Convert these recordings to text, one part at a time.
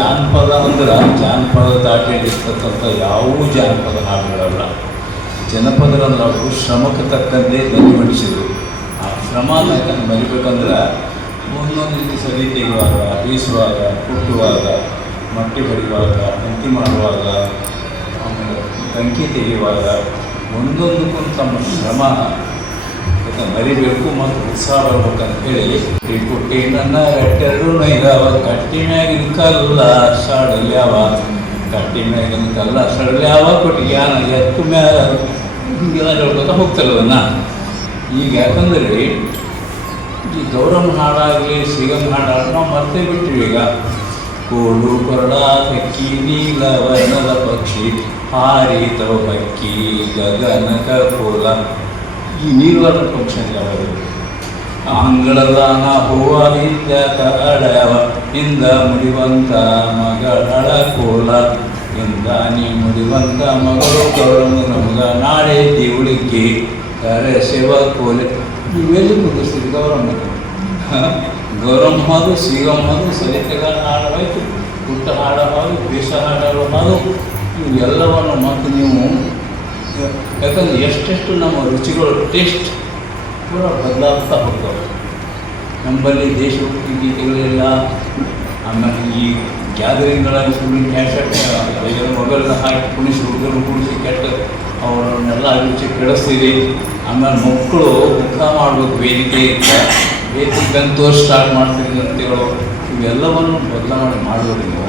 ಜಾನಪದ ಅಂದ್ರೆ ಜಾನಪದ ದಾಟಿರ್ತಕ್ಕಂಥ ಯಾವ ಜಾನಪದ ಹಾಡುಗಳಲ್ಲ. ಜನಪದರಂದ್ರೆ ಅವರು ಶ್ರಮಕ್ಕೆ ತಕ್ಕಂತೆ ಧ್ವನಿಮಡಿಸಿದರು. ಆ ಶ್ರಮನ ಯಾಕಂದ್ರೆ ಮರಿಬೇಕಂದ್ರೆ ಒಂದೊಂದು ರೀತಿ ಸರಿ ತೆಗೆಯುವಾಗ, ಬೀಸುವಾಗ, ಕುಟ್ಟುವಾಗ, ಮಟ್ಟಿ ಬಡಿಯುವಾಗ, ಅಂತಿ ಮಾಡುವಾಗ, ಆಮೇಲೆ ಕಂಕಿ ತೆಗೆಯುವಾಗ ಒಂದೊಂದಕ್ಕೂ ತಮ್ಮ ಶ್ರಮ ಮರಿಬೇಕು ಮತ್ತು ಉತ್ಸಾಹ ಬರ್ಬೇಕಂತ ಹೇಳಿ ಈ ಕುಟ್ಟಿ ನನ್ನ ಗಟ್ಟೆರಡು ನೈದಾವ ಕಟ್ಟಿ ಮ್ಯಾಗಿನ ಕಲ್ಲ ಸಡಲ್ಯಾವ, ಕಟ್ಟಿ ಮ್ಯಾಗಿನ ಕಲ್ಲ ಸಡಲ್ಯಾವ ಕೊಟ್ಟಿಗೆ ಎತ್ತು ಮ್ಯಾಲ ಹಿಂಗೆಲ್ಲ ಹೇಳ್ಕೊತ ಹೋಗ್ತಾರದನ್ನ. ಈಗ ಯಾಕಂದ್ರೆ ಈ ಗೌರಮ್ಮ ಹಾಡಾಗಲಿ ಸಿಗಮ್ ಹಾಡಾಗಲಿ ನಾವು ಮರ್ತೇ ಬಿಟ್ಟಿವಿ. ಈಗ ಕೋಡು ಕೊರಡ ಹಕ್ಕಿ ನೀಲ ವರ್ಣದ ಪಕ್ಷಿ ಹಾರಿತವ ಹಕ್ಕಿ ಗಗನಕ ಕೋಲ, ಈ ನೀರ್ವರ್ಣ ಪಕ್ಷಿ ಯಾವುದು ಅಂಗಳದಾನ ಹೂವ ಇದ್ದ ಕಡವ ಇಂದ ಮುಡಿವಂತ ಮಗಳ ಕೋಲ, ಇಂದ ನೀ ಮುಡಿವಂತ ಮಗಳು ಕರುಳು ನಮಗ ನಾಳೆ ದೇವಳಿಗೆ ಕರೆಸೆವ ಕೋಲೆ. ಇವೆಲ್ಲಿ ಮುಗಿಸ್ತೀವಿ ಗೌರಮ್ಮಕ್ಕೆ. ಗೌರಮ್ಮದು ಸಿಗಮ್ಮದು ಸರಿತೆಗಳ ಹಾಡವಾಯಿತು, ಪುಟ್ಟ ಹಾಡಬಹುದು, ಬೇಸ ಹಾಡಬಹುದು. ಇವೆಲ್ಲವನ್ನು ಮತ್ತು ನೀವು ಯಾಕಂದ್ರೆ ಎಷ್ಟೆಷ್ಟು ನಮ್ಮ ರುಚಿಗಳು ಟೇಸ್ಟ್ ಕೂಡ ಬದಲಾಗ್ತಾ ಹೋಗ್ತವೆ. ನಮ್ಮಲ್ಲಿ ದೇಶಭಕ್ತಿ ಗೀತೆಗಳೆಲ್ಲ, ಆಮೇಲೆ ಈ ಗ್ಯಾದರಿಂಗ್ಗಳಲ್ಲಿ ಸುಳ್ಳಿನ ಕ್ಯಾಸೆಟ್ ಮೊಬೈಲ್ನ ಹಾಕಿ ಕುಣಿಸಿ ಹುಡುಗರು ಕುಣಿಸಿ ಕೆಟ್ಟ ಅವರನ್ನೆಲ್ಲ ರುಚಿ ಕೆಡಿಸ್ತೀರಿ. ಆಮೇಲೆ ಮಕ್ಕಳು ಊಟ ಮಾಡಬೇಕು, ವೇದಿಕೆಗಂತೂ ಸ್ಟಾರ್ಟ್ ಮಾಡ್ತೀರಿ ನೃತ್ಯಗಳು. ಇವೆಲ್ಲವನ್ನು ಬದಲಾವಣೆ ಮಾಡೋದು ನೀವು.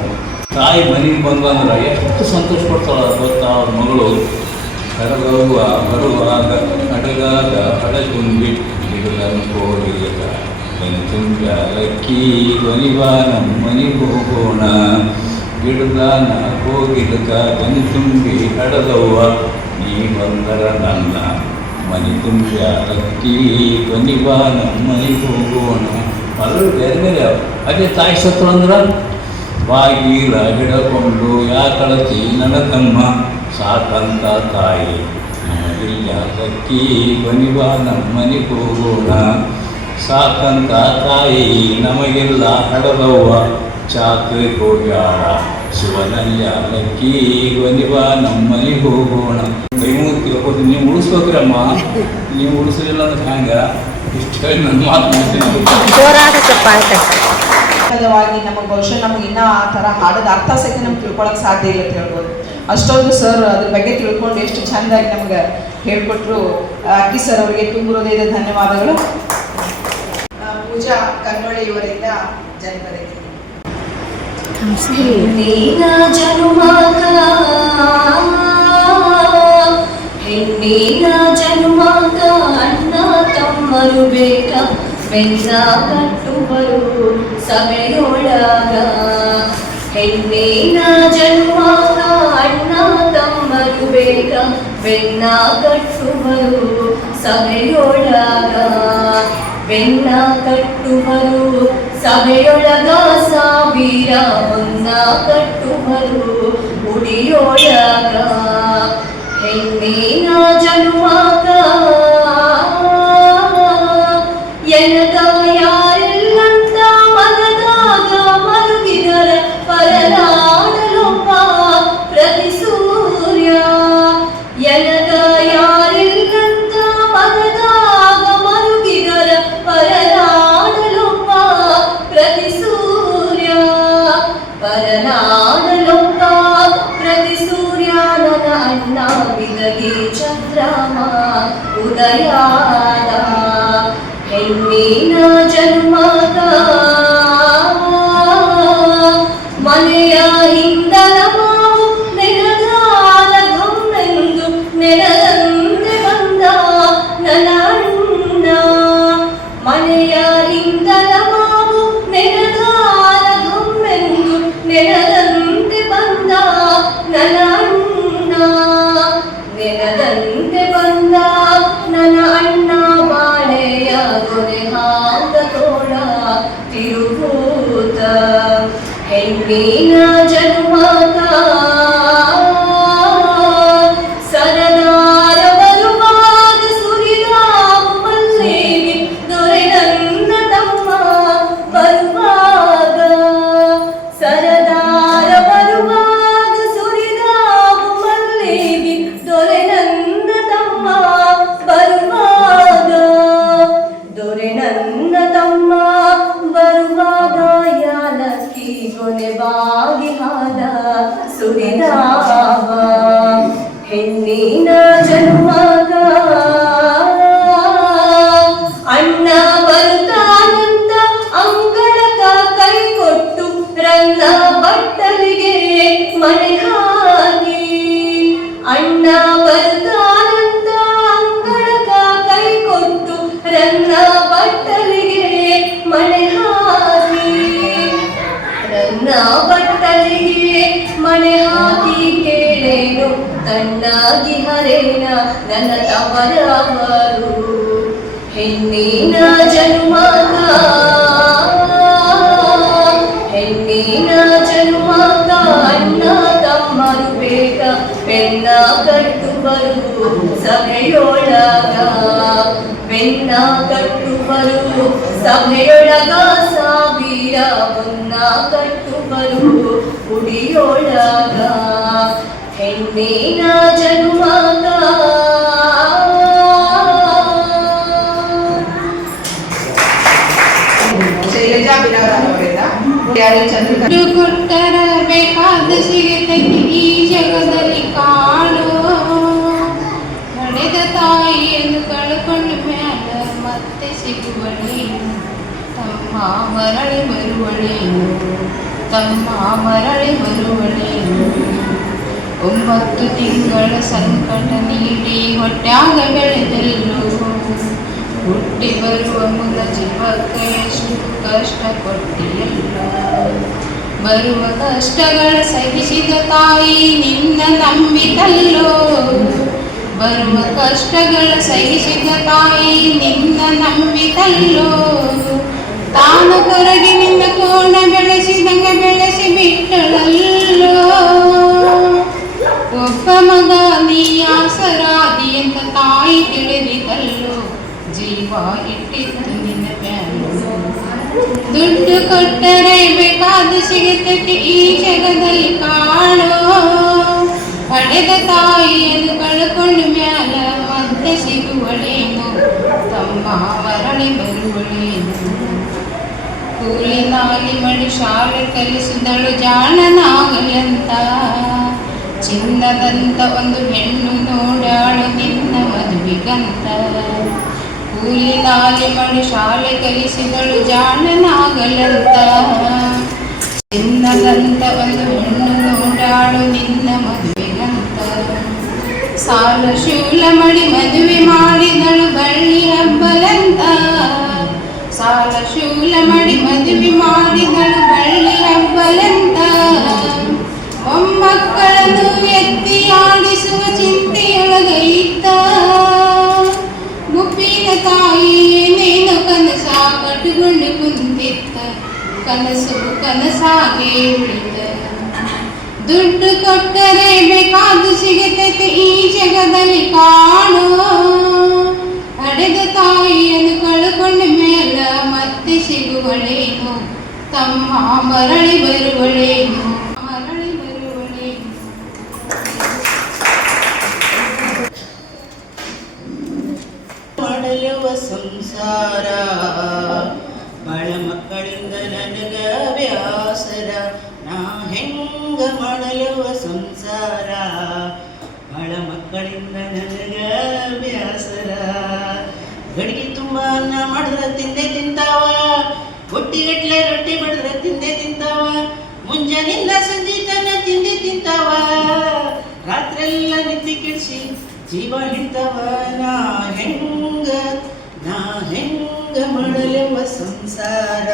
ತಾಯಿ ಮನೆಗೆ ಬಂದಂದ್ರೆ ಎಷ್ಟು ಸಂತೋಷ ಪಡ್ತಾಳೆ ಗೊತ್ತಾ ಅವ್ರ ಮಗಳು. ಕಡಗವ್ವ ಬರುವಾಗ ಕಡಗಾದ ಹಡ ತುಂಬಿ ಗಿಡದನ್ನು ಕೋರಿದ ಮನೆ ತುಂಬಿ ಅಲಕ್ಕಿ ಒಲಿವ ನಮ್ಮನಿಗೆ ಹೋಗೋಣ, ಗಿಡದಾನ ಹೋಗಿದಕ ಮನೆ ತುಂಬಿ ಹಡದವ್ವ ನೀ ಬಂದರ ನನ್ನ ಮನೆ ತುಂಬಿ ಅಲಕ್ಕಿ ಒಲಿವ ನಮ್ಮನಿಗೆ ಹೋಗೋಣ. ಎಲ್ಲರೂ ಬೇರೆ ಬೇರೆ. ಅದೇ ತಾಯಿ ಸತ್ರು ಅಂದ್ರೆ ಬಾಗಿಲ ಹಿಡಕೊಂಡು ಯಾಕಳತಿ ನನ್ನ ತಮ್ಮ ಸಾಕಂತ ತಾಯಿ ಯಾಕಕ್ಕಿ ಬನಿವ ನಮ್ಮನಿಗೆ ಹೋಗೋಣ, ಸಾಕಂತ ತಾಯಿ ನಮಗೆಲ್ಲ ಹಡದವ್ವ ಚಾಕ್ರಿ ಹೋಗ್ಯಾಳ ಶಿವನಲ್ಲಿ ಅಲಕ್ಕಿ ಬನಿವ ನಮ್ಮನಿಗೆ ಹೋಗೋಣ. ಕೈ ಮುಗಿದು ನೀವು ಉಳಿಸ್ಬೇಕ್ರಮ್ಮ, ನೀವು ಉಳಿಸಲಿಲ್ಲ ಅಂದ್ರೆ ಹ್ಯಾಂಗ ಇಷ್ಟು ಹೇಳಿ ನನ್ನ ಮಾತು ನಮಗೆ ಬಹುಶಃ ನಮಗೆ ಇನ್ನೂ ಆ ಥರ ಹಾಡೋದು ಅರ್ಥ ಸಹಿತ ನಮ್ಗೆ ತಿಳ್ಕೊಳಕ್ಕೆ ಸಾಧ್ಯ ಇಲ್ಲ ಅಂತ ಹೇಳ್ಬೋದು. ಅಷ್ಟೊಂದು ಸರ್ ಅದ್ರ ಬಗ್ಗೆ ತಿಳ್ಕೊಂಡು ಎಷ್ಟು ಚೆಂದಾಗಿ ನಮ್ಗೆ ಹೇಳಿಕೊಟ್ರು. ಅಕ್ಕಿ ಸರ್ ಅವರಿಗೆ ತುಂಬ ಹೃದಯದ ಧನ್ಯವಾದಗಳು. ಪೂಜಾ ಕನ್ನೋಳಿ ಇವರಿಂದ ಜನಪದಕ್ಕೆ ಹೆಣ್ಣಿನ ಜನ್ಮಕ ಅಣ್ಣ ತಮ್ಮರು ಬೇಕ ಬೆನ್ನ ಕಟ್ಟುವರು ಸಭೆಯೊಳಗ. ಹೆಣ್ಣಿನ ಜನ್ಮಕ ಅಣ್ಣ ತಮ್ಮರು ಬೇಕ ಬೆನ್ನ ಕಟ್ಟುವರು ಸಭೆಯೊಳಗ. ಬೆನ್ನ ಕಟ್ಟುವರು ಸಭೆಯೊಳಗ ಸಾವಿರ ಹೊನ್ನ ಕಟ್ಟುವರು ಉಡಿಯೊಳಗ. ಹೆಣ್ಣಿನ ಜನ್ಮಕ ಎನಗ ಯಾರಿಲ್ಲಂತ ಮನದಾಗ ಮರುಗಿದರ ಪರನಾಡಲೊಬ್ಬ ಪ್ರತಿ ಸೂರ್ಯ. ಎನಗ ಯಾರಿಲ್ಲಂತ ಮನದಾಗ ಮರುಗಿದರ ಪರನಾಡಲೊಬ್ಬ ಪ್ರತಿ ಸೂರ್ಯ. ಪರನಾಡಲೊಬ್ಬ ಪ್ರತಿ ಸೂರ್ಯ ನನ್ನ ಅಣ್ಣ ಬಿದಗಿ ಚಂದ್ರಮ ಉದಯಾದ. ಹೆಣ್ಣಿನ ಜನ್ಮಕ ಮನೆಯ ಹಿಂದಲ ಮಾವು ನೆನದಾದ ಗೊಮ್ಮೆಂದು ನೆನದಂತೆ ಬಂದ ನನ್ನ ಅಣ್ಣ. ಮನೆಯ ಹಿಂದಲ ಮಾವು ನೆನದಾದ ಗೊಮ್ಮೆಂದು ನೆನದಂತೆ ಬಂದ ನನ್ನ ಅಣ್ಣ. ನೆನದಂತೆ ಬಂದ ನನ್ನ ಅಣ್ಣ ಬಾಳೆಯ ಕೊನೆ ಹಾದ ತೋಳ ತಿರುಗೂತ. ಹೆಣ್ಣಿನ ಜನ್ಮಕ ಸರದಾರ ಬರುವಾಗ ಸುರಿದ ಮಲ್ಲಿಗೆ ದೊರೆ ನನ್ನ ತಮ್ಮ ಬರುವಾಗ. ಸರದಾರ ಮನೆಬಾಗಿ ಹಾಲ ಸುರಿದಾವ ಹೆಣ್ಣಿನ ಜನ್ಮಗ ಅಣ್ಣ ಬರ್ತಾನಂತ ಅಂಗಳಕ ಕೈ ಕೊಟ್ಟು ರನ್ನ ಬಟ್ಟಲಿಗೆ ಮನೆ ಹಾಕಿ ಅಣ್ಣ ಬರ್ತಾನಂತ ಅಂಗಳಕ ಕೈ ಕೊಟ್ಟು ರನ್ನ ಬಟ್ಟಲಿಗೆ ಮನೆ ಹಾಕಿ ರನ್ನ ಬಟ್ಟಲಿಗೆ ಮನೆ ಹಾಕಿ ಕೇಳೇನು ತಣ್ಣಾಗಿ ಹರೇನ ನನ್ನ ತವರವರು ಹೆಣ್ಣಿನ ಜನ್ಮಗ ಹೆಣ್ಣಿನ ಜನ್ಮಗ ಅಣ್ಣ ತಮ್ಮರು ಬೇಕ ಬೆನ್ನ ಕಟ್ಟು ಬರು ಸಭೆಯೊಳಗ ಬೆನ್ನ ಕಟ್ಟು ಬರು ಸಭೆಯೊಳಗ ಸಾವಿರ ಮುನ್ನ ಕಟ್ಟು ಬರು ಕುಡಿಯೊಳಗ ಹೆಣ್ಣಿನ ಜನ್ಮಗ ಶೈಲಜಾ ಬಿರಾದಾರ್ ಅವರಿಂದ ಕೊಟ್ಟರ ಬೇಕಾದ ಸಿಗುತ್ತದೆ ಈ ಜಗದಲ್ಲಿ ಕಾಣೋ ನಡೆದ ತಾಯಿಯನ್ನು ಕಳ್ಕೊಂಡು ಮ್ಯಾಲ ಮತ್ತೆ ಸಿಗುವಳೇನು ತಮ್ಮ ಮರಳಿ ಬರುವಳೇನು ತಮ್ಮ ಮರಳಿ ಬರುವಳೇನು 9 ತಿಂಗಳ ಸಂಕಟ ನೀಡಿ ಹೊಟ್ಯಾಗ ಬೆಳೆದೆಲ್ಲೋ ಹುಟ್ಟಿ ಬರುವ ಮುಲ ಜೀವಕ್ಕೆ ಎಷ್ಟು ಕಷ್ಟ ಕೊಟ್ಟಿಯಲ್ಲ ಬರುವ ಕಷ್ಟಗಳ ಸಹಿಸಿದ ತಾಯಿ ನಿನ್ನ ನಂಬಿತಲ್ಲೋ ಬರುವ ಕಷ್ಟಗಳ ಸಹಿಸಿದ ತಾಯಿ ನಿನ್ನ ನಂಬಿತಲ್ಲೋ ತಾನು ಕೊರಗಿ ನಿನ್ನ ಕೋಣ ಬೆಳೆಸಿದಂಗ ಬೆಳೆಸಿ ಬಿಟ್ಟಳಲ್ಲೋ ಒಬ್ಬ ಮಗ ನೀ ಆಸರಾದಿ ಅಂತ ತಾಯಿ ತಿಳಿದಿತಲ್ಲೋ ಜೀವ ಇಟ್ಟಿತ್ತು ನಿನ್ನ ಪ್ಯಾನು ದುಡ್ಡು ಕೊಟ್ಟರೆ ಬೇಕಾದ ಸಿಗುತ್ತದೆ ಈ ಜಗದಲ್ಲಿ ಕಾಣೋ ಪಡೆದ ತಾಯಿಯನ್ನು ಕಳ್ಕೊಂಡು ಮ್ಯಾಲ ಮತ್ತೆ ಸಿಗುವಳೇನು ತಮ್ಮ ಮರಳಿ ಬರುವಳೇನು ಕೂಲಿ ನಾಲಿ ಮಡಿ ಶಾಲೆ ಕಲಿಸಿದಳು ಜಾಣನಾಗಲಂತ ಚಿನ್ನದಂತ ಒಂದು ಹೆಣ್ಣು ನೋಡಾಳು ನಿನ್ನ ಮದುವೆಗಂತ ಕೂಲಿ ನಾಲಿ ಮಡಿ ಶಾಲೆ ಕಲಿಸಿದಳು ಜಾಣನಾಗಲಂತ ಚಿನ್ನದಂತ ಒಂದು ಹೆಣ್ಣು ನೋಡಾಳು ನಿನ್ನ ಮದುವೆಗಂತ ಸಾಲ ಶೂಲ ಮಡಿ ಮದುವೆ ಮಾಡಿದಳು ಬಳ್ಳಿ ಹಬ್ಬಲಂತ ಸಾಲ ಶೂಲ ಮಡಿ ಮದುವೆ ಮಾಡಿದಳು ಬಳ್ಳಿ ಹಬ್ಬಲಂತ ಮೊಮ್ಮಕ್ಕಳನ್ನು ಎತ್ತಿ ಆಡಿಸುವ ಚಿಂತೆಯೊಳಗೈತ ಗುಬ್ಬಿನ ತಾಯಿ ಏನೇನು ಕನಸ ಕಟ್ಟುಕೊಂಡು ಕುಂತಿತ್ತ ಕನಸು ಕನಸಾಗೆ ಉಳಿತ ದುಡ್ಡು ಕೊಟ್ಟರೆ ಬೇಕಾದು ಸಿಗುತ್ತದೆ ಈ ಜಗದಲ್ಲಿ ಕಾಣೋ ಹಡೆದ ತಾಯಿಯನ್ನು ಕಳ್ಕೊಂಡ ಮೇಲ ಮತ್ತೆ ಸಿಗುವಳೇನು ತಮ್ಮ ಮರಳಿ ಬರುವಳೇನು ಮರಳಿ ಬರುವಳೇನು ಮಾಡಲುವ ಸಂಸಾರ ಬಾಳ ಮಕ್ಕಳಿಂದ ನನಗ ವ್ಯಾಸರ ನಾ ಹೆಂಗ ಮಾಡಲುವ ಸಂಸಾರ ಬಾಳ ಮಕ್ಕಳಿಂದ ನನಗ ವ್ಯಾಸರ ಗಡಿಗೆ ತುಂಬ ಅನ್ನ ಮಾಡಿದ್ರೆ ತಿಂದೆ ತಿಂತಾವ ಒಟ್ಟಿಗಟ್ಲೆ ರೊಟ್ಟಿ ಮಾಡಿದ್ರೆ ತಿಂದೆ ತಿಂತಾವ ಮುಂಜಾನಿಂದ ಸಂಜೆ ತನ ತಿಂದೆ ತಿಂತಾವ ರಾತ್ರೆಲ್ಲ ನಿದ್ದೆ ಕೆಡಿಸಿ ಜೀವ ಹಿಡ್ತಾವ ನಾ ಹೆಂಗ ಮಾಡಲೆವ ಸಂಸಾರ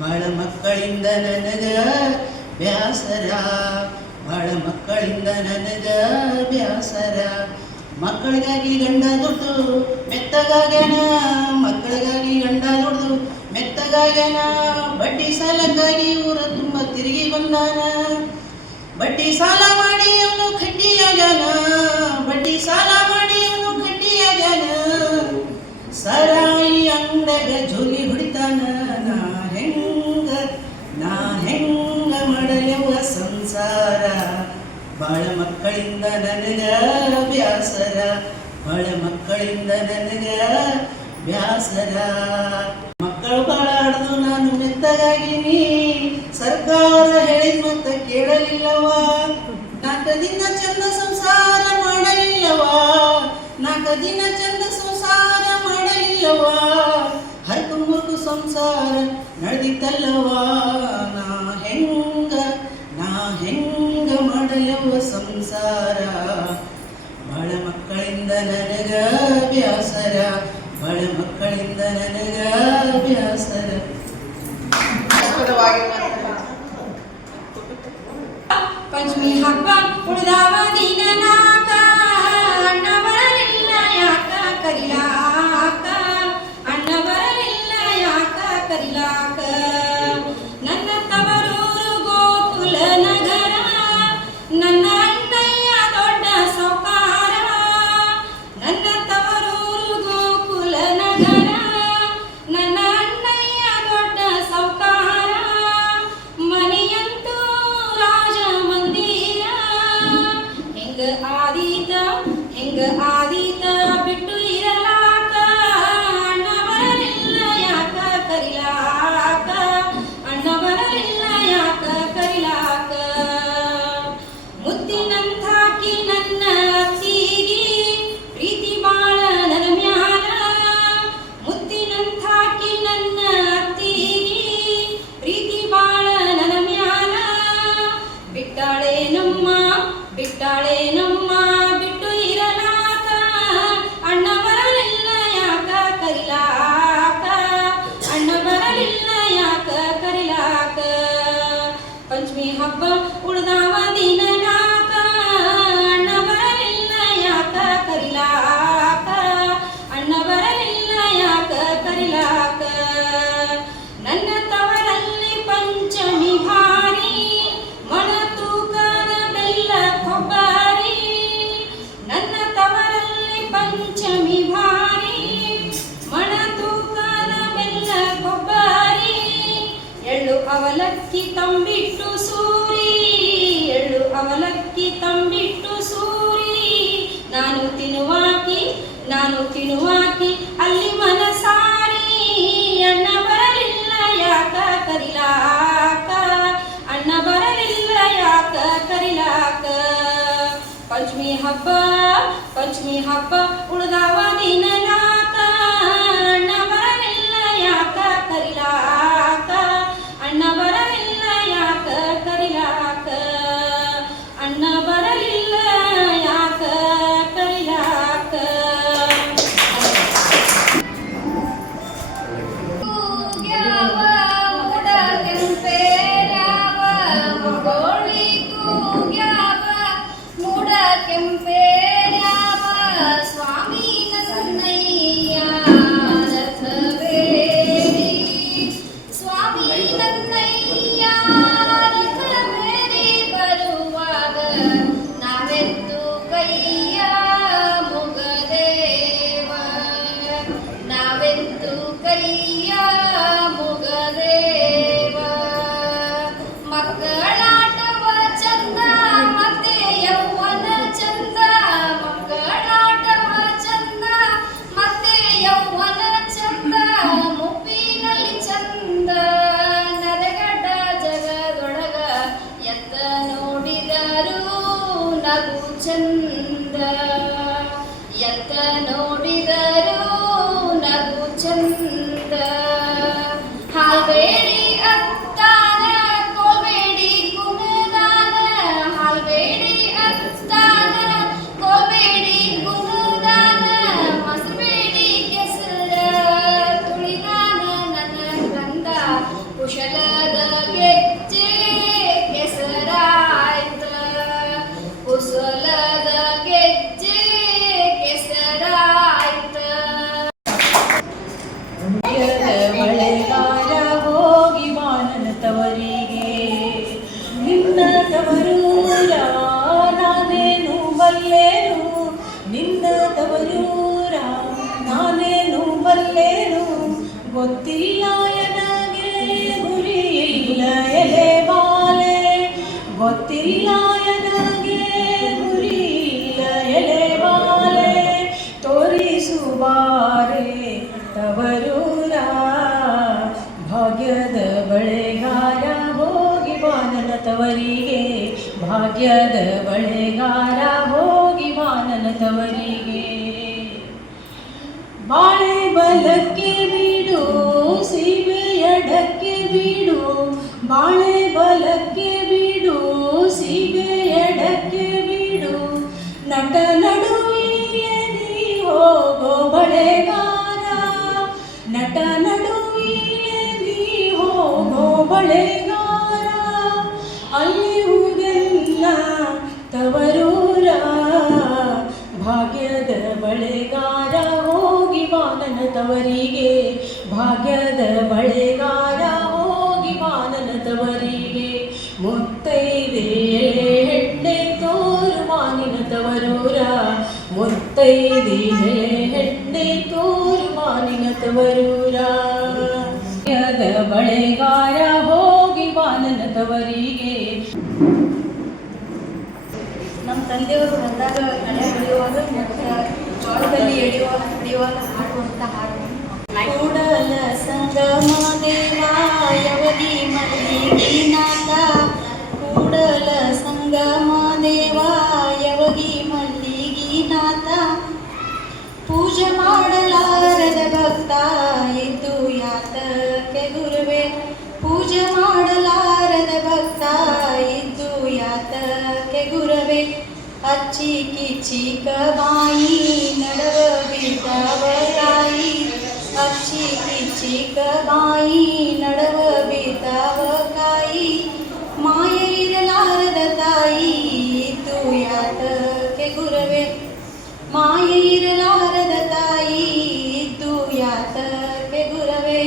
ಬಾಳ ಮಕ್ಕಳಿಂದ ನನಗ ಬ್ಯಾಸರ ಬಾಳ ಮಕ್ಕಳಿಂದ ನನಗ ಬ್ಯಾಸರ ಮಕ್ಕಳಿಗಾಗಿ ಗಂಡ ದುಡ್ದು ಮೆತ್ತಗಾಗ್ಯಾನ ಮಕ್ಕಳಿಗಾಗಿ ಗಂಡ ದುಡ್ದು ಮೆತ್ತಗಾಗ್ಯಾನ ಬಡ್ಡಿ ಸಾಲಕ್ಕಾಗಿ ಊರ ತುಂಬ ತಿರುಗಿ ಬಂದಾನ ಬಡ್ಡಿ ಸಾಲ ಮಾಡಿ ಅವನು ಕಡ್ಡಿಯಾಗ್ಯಾನ ಬಡ್ಡಿ ಸಾಲ ಮಾಡಿ ಅವನು ಕಡ್ಡಿಯಾಗ್ಯಾನ ಸರಾಯಿ ಅಂಗಡಗ ಜೋಲಿ ಹೊಡಿತಾನ ನಾ ಹೆಂಗ ಮಾಡಲೆವ ಸಂಸಾರ ಬಾಳ ಮಕ್ಕಳಿಂದ ನನಗ ಬ್ಯಾಸರ ಬಾಳ ಮಕ್ಕಳಿಂದ ನನಗ ಬ್ಯಾಸರ ಮಕ್ಕಳ ಮಕ್ಕಳು ಬಾಳ ಹಡ್ದು ನಾನು ಮೆತ್ತಗಾಗಿನಿ, ಸರ್ಕಾರ ಹೇಳಿದ ಮತ್ತ ಕೇಳಲಿಲ್ಲವಾ, 4 ದಿನ ಚಂದ ಸಂಸಾರ ಮಾಡಲಿಲ್ಲವಾ, 4 ದಿನ ಚಂದ ಸಂಸಾರ ಮಾಡಲಿಲ್ಲವಾ, ಹರ್ಕು ಸಂಸಾರ ನಡೆದಿತ್ತಲ್ಲವಾ, ನಾ ಹೆಂಗ ಮಾಡಲವ ಸಂಸಾರ, ಬಾಳ ಮಕ್ಕಳಿಂದ ನನಗ ಬ್ಯಾಸರ, ಬಾಳ ಮಕ್ಕಳಿಂದ ನನಗ ಬ್ಯಾಸರ. ಪಂಚಮಿ ಹಬ್ಬ ಉಳಿದವ ದಿನ ನಾಕ, ಅಣ್ಣ ಬರಲಿಲ್ಲ ಯಾಕ ಕರಿಲಾಕ, ಅಣ್ಣ ಬರಲಿಲ್ಲ ಯಾಕ ಕರಿಲಾಕ, ನನ್ನ ತವರೂರು ಗೋಕುಲ ನಗರ, ನನ್ನ ಅಣ್ಣಯ್ಯ ದೊಡ್ಡ ಸೌಕಾರ, ನನ್ನ ತವರೂರು ಗೋಕುಲ ನಗರ, ನನ್ನ ಅಣ್ಣಯ್ಯ ದೊಡ್ಡ ಸೌಕಾರ, ಮನೆಯಂತೂ ರಾಜ ಮಂದಿರ, ಹೆಂಗ ಆದೀತ ಬಿಟ್ಟು ಇರಲಾಕ, ಅಣ್ಣ ಬರಲಿಲ್ಲ ಯಾಕ ಕರಿಲಾಕ, ಅಣ್ಣ ಬರಲಿಲ್ಲ ಯಾಕ ಕರಿಲಾಕ, ಮುತ್ತಿನಂತಾಕಿ ನನ್ನ ಅತ್ತಿಗಿ ಪ್ರೀತಿ ಬಾಳ ನನ್ನ ಮ್ಯಾಲ, ಮುತ್ತಿನಂತಾಕಿ ನನ್ನ ಅತ್ತಿಗಿ ಪ್ರೀತಿ ಬಾಳ ನನ್ನ ಮ್ಯಾಲ, ಬಿಟ್ಟಾಳೆ ನಮ್ಮ ಬಿಟ್ಟು ಇರಲಾಕ, ಅಣ್ಣ ಬರಲಿಲ್ಲ ಯಾಕ ಕರಿಲಾಕ, ಅಣ್ಣ ಬರಲಿಲ್ಲ ಯಾಕ ಕರಿಲಾಕ, ಪಂಚಮಿ ಹಬ್ಬ ಉಳ್ದಾವ ದಿನ ನಾಕ, ಅಣ್ಣ ಬರಲಿಲ್ಲ ಯಾಕ ಕರಿಲಾಕ, ಅಣ್ಣ ಬರಲಿಲ್ಲ ಯಾಕ ಕರಿಲಾಕ, ನನ್ನ ತವರಲ್ಲಿ ಪಂಚಮಿ ಭಾರಿ, ಮಣ ತೂಕದ ಬೆಲ್ಲ ಕೊಬ್ಬರಿ, ನನ್ನ ತವರಲ್ಲಿ ಪಂಚಮಿ ಭಾರಿ, ಮಣ ತೂಕದ ಬೆಲ್ಲ ಕೊಬ್ಬರಿ, ಎಳ್ಳು ಅವಲಕ್ಕಿ ತಂಬಿಟ್ಟು ಸೂರಿ, ಎಳ್ಳು ಅವಲಕ್ಕಿ ತಂಬಿಟ್ಟು ಸೂರಿ, ನಾನು ತಿನ್ನುವಾಕಿ ಅಲ್ಲಿ ಮನಸಾರಿ, ಅಣ್ಣ ಬರಲಿಲ್ಲ ಯಾಕ ಕರಿಲಾಕ, ಅಣ್ಣ ಬರಲಿಲ್ಲ ಯಾಕ ಕರಿಲಾಕ, ಪಂಚಮಿ ಹಬ್ಬ ಉಳ್ದಾವ ದಿನ ನಾಕ, ಅಣ್ಣ ಬರಲಿಲ್ಲ ಯಾಕ ಕರಿಲಾಕ, ಅಣ್ಣ ಬರಲಿಲ್ಲ ಯಾಕ ಕರಿಲಾಕ, ಅಣ್ಣ ಬರಲಿಲ್ಲ ಯಾಕ ಕರಿಲಾಕ. ಕೂಗ್ಯಾವ ಮುಡ ಕೆಂಪೇರ್ಯಾವ, ಮಗೋಳಿ ಕೂಗ್ಯಾವ ಮುಡ ಕೆಂಪೇರ್ಯಾವ, ಸ್ವಾಮಿ ನನ್ನಯ್ಯ ರಥವೇರಿ, ಸ್ವಾಮಿ ನನ್ನಯ್ಯ ರಥವೇರಿ ಬರುವಾಗ, ನಾವೆತ್ತು ಕೈಯ ಮುಗದೇವ, ನಾವೆತ್ತು ಕೈಯ ಮುಗದೇವ, ಮಕ್ಕಳಾಟವ ಚಂದ ಮತ್ತೆ ಯೌವನ ಚಂದ, ಮಕ್ಕಳಾಟವ ಚಂದ ಮತ್ತೆ ಯೌವನ ಚಂದ, ಮುಪ್ಪಿನಲ್ಲಿ ಚಂದ ನರಗಡ ಜಗದೊಳಗ, ಎತ್ತ ನೋಡಿದರು ನಗು ಚಂದ, ಎತ್ತ ನೋಡಿದರು ನಗು ಚಂದ, ಹಾಲ್ಬೇಡಿ ಅತ್ತಾನ ಕೋಲ್ಬೇಡಿ ಕುಣದಾನ, ಹಾಲ್ಬೇಡಿ ಅತ್ತಾನ ಕೋಲ್ಬೇಡಿ ಕುಣದಾನ, ಮಸಬೇಡಿ ಕೆಸರ ತುಳಿದಾನ, ನನ್ನ ಕಂದ ಕುಶಲದ ಗೆಜ್ಜೆ ಕೆಸರಾಯ್ತ, ಕುಶಲದ ಗೆಜ್ಜೆ ಕೆಸರಾಯ್ತ. ಮಳೆಗಾಲ ಹೋಗಿ ಬಾನನ ತವರಿಗೆ, ನಿನ್ನ ತವರೂರ ನಾನೇನು ಬಲ್ಲೇನು, ನಿನ್ನ ತವರೂರ ನಾನೇನು ಬಲ್ಲೇನು, ಗೊತ್ತಿಲ್ಲ ನನಗೆ ಗುರಿಯಿಲ್ಲ ಎಲೆ ಬಾಲೆ, ಗೊತ್ತಿಲ್ಲ ನನಗೆ ಗುರಿಯಿಲ್ಲ ಎಲೆ ಬಾಲೆ, ತೋರಿಸುವಾರೆ ತವರೂರ ತವರಿಗೆ ಭಾಗ್ಯದ ಬಳೆಗಾರ ಹೋಗಿ ಬಾ ನನ್ನ ತವರಿಗೆ ಬಾಳೆ ಬಲಕ್ಕೆ ಬೀಡು ಸೀಬೆ ಎಡಕ್ಕೆ ಬೀಡು ಬಾಳೆ ಬಲಕ್ಕೆ ಬೀಡು ಸೀಬೆ ಎಡಕ್ಕೆ ಬೀಡು ನಟ ನಡುವಿಯಲ್ಲಿ ಹೋಗೋ ಬಳೆಗಾರ ನಟ ನಡುವಿಯಲ್ಲಿ ಹೋಗೋ ಬಳೆಗಾರ ಅಲ್ಲಿರುವುದೆಲ್ಲ ತವರೂರ ಭಾಗ್ಯದ ಬಳೆಗಾರ ಹೋಗಿ ಬಾ ನನ್ನ ತವರಿಗೆ ಭಾಗ್ಯದ ಬಳೆಗಾರ ಹೋಗಿ ಬಾ ನನ್ನ ತವರಿಗೆ ಮುತ್ತೈದೆ ಹೆಣ್ಣೆ ತೋರು ಮಾನಿನ ತವರೂರ ಮುತ್ತೈದೆ ಹೆಣ್ಣೆ ತೋರು ಮಾನಿನ ತವರೂರ ಭಾಗ್ಯದ ಬಳೆಗಾರ ಹೋಗಿ ಬಾ ನನ್ನ ತವರಿಗೆ. ನಮ್ಮ ತಂದೆಯವರು ಹೊರದಾಗ ಕಳೆ ಬೆಳೆಯುವಾಗ ಮತ್ತು ಜೋಳದಲ್ಲಿ ಹಿಡಿಯುವಾಗ ಹಾಡುವಂಥ ಹಾಡು ಕೂಡಲ ಸಂಗಮ ದೇವ ಯವಗಿ ಮಲ್ಲಿಗಿನಾಥ ಕೂಡಲ ಸಂಗಮ ದೇವ ಯವಗಿ ಮಲ್ಲಿಗಿನಾಥ ಪೂಜೆ ಮಾಡಲಾರದ ಭಕ್ತ ಇದ್ದು ಯಾತಕ್ಕೆ ಗುರುವೆ ಪೂಜೆ ಮಾಡಲಾರದ ಭಕ್ತ ಇದ್ದು ಯಾತಕ್ಕೆ ಗುರುವೆ ಅಚ್ಚಿ ಕಿಚ್ಚಿಕ ಬಾಯಿ ನಡವ ಬಿದ್ದವ ತಾಯಿ ಅಚ್ಚಿ ಕಿಚ್ಚಿಕ ಬಾಯಿ ನಡವ ಬಿದ್ದವ ಕಾಯಿ ಮಾಯ ಇರಲಾರದ ತಾಯಿ ಇದ್ದು ಯಾತಕ್ಕೆ ಗುರುವೆ ಮಾಯ ಇರಲಾರದ ತಾಯಿ ಇದ್ದು ಯಾತಕ್ಕೆ ಗುರುವೆ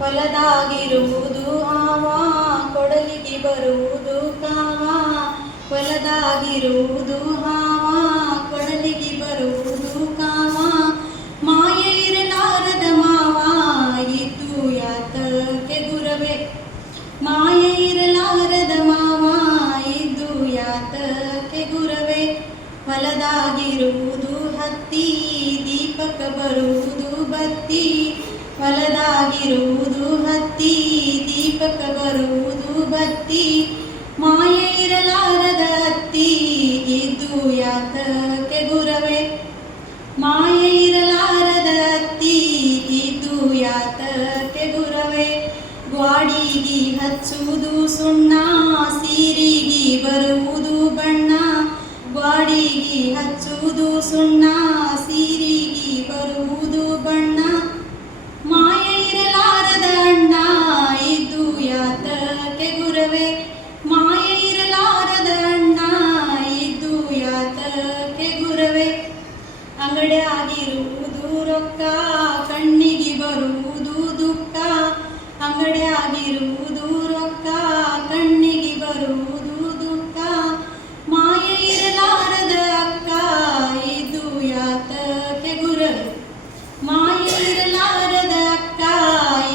ಹೊಲದಾಗಿರುವುದು ಹಾವ ಕೊಡಲಿಗೆ ಬರುವುದು ಕಾವ ಹೊಲದಾಗಿರುವುದು ಹಾವ ಕೊಡಲಿಗೆ ಬರುವುದು ಕಾವ ಮಾಯ ಇರಲಾರದ ಮಾವ ಇದ್ದು ಯಾತಕ್ಕೆ ಗುರುವೆ ಮಾಯ ಇರಲಾರದ ಮಾವ ಇದ್ದು ಯಾತಕ್ಕೆ ಗುರುವೆ ಹೊಲದಾಗಿರುವುದು ಹತ್ತಿ ದೀಪಕ ಬರುವುದು ಬತ್ತಿ ಹೊಲದಾಗಿರುವುದು ಹತ್ತಿ ದೀಪಕ ಬರುವುದು ಬತ್ತಿ ಮಾಯ ಇರಲಾರದ ಹತ್ತಿ ಇದ್ದು ಯಾತಕ್ಕೆ ಗುರುವೆ ಮಾಯ ಇರಲಾರದ ಹತ್ತಿ ಇದ್ದು ಯಾತಕ್ಕೆ ಗುರುವೆ ಗ್ವಾಡಿಗೆ ಹಚ್ಚುವುದು ಸುಣ್ಣ ಸೀರಿಗೆ ಬರುವುದು ಬಣ್ಣ ಗ್ವಾಡಿಗೆ ಹಚ್ಚುವುದು ಸುಣ್ಣ ಸೀರಿಗೆ ಬರುವುದು ಬಣ್ಣ ಮಾಯ ಇರಲಾರದ ಅಣ್ಣ ಇದ್ದು ಯಾತಕ್ಕೆ ಗುರುವೆ ಮಾಯ ಇರಲಾರದ ಅಣ್ಣ ಇದ್ದು ಯಾತಕ್ಕೆ ಗುರುವೆ ಅಂಗಡಿಯಾಗಿರುವುದು ರೊಕ್ಕ ಕಣ್ಣಿಗೆ ಬರುವುದು ದುಃಖ ಅಂಗಡಿಯಾಗಿರುವುದು ರೊಕ್ಕ ಕಣ್ಣಿಗೆ ಬರುವುದು ದುಃಖ ಮಾಯ ಇರಲಾರದ ಅಕ್ಕ ಇದು ಯಾತಕ್ಕೆ ಗುರುವೆ ಮಾಯ ಇರಲಾರದ ಅಕ್ಕ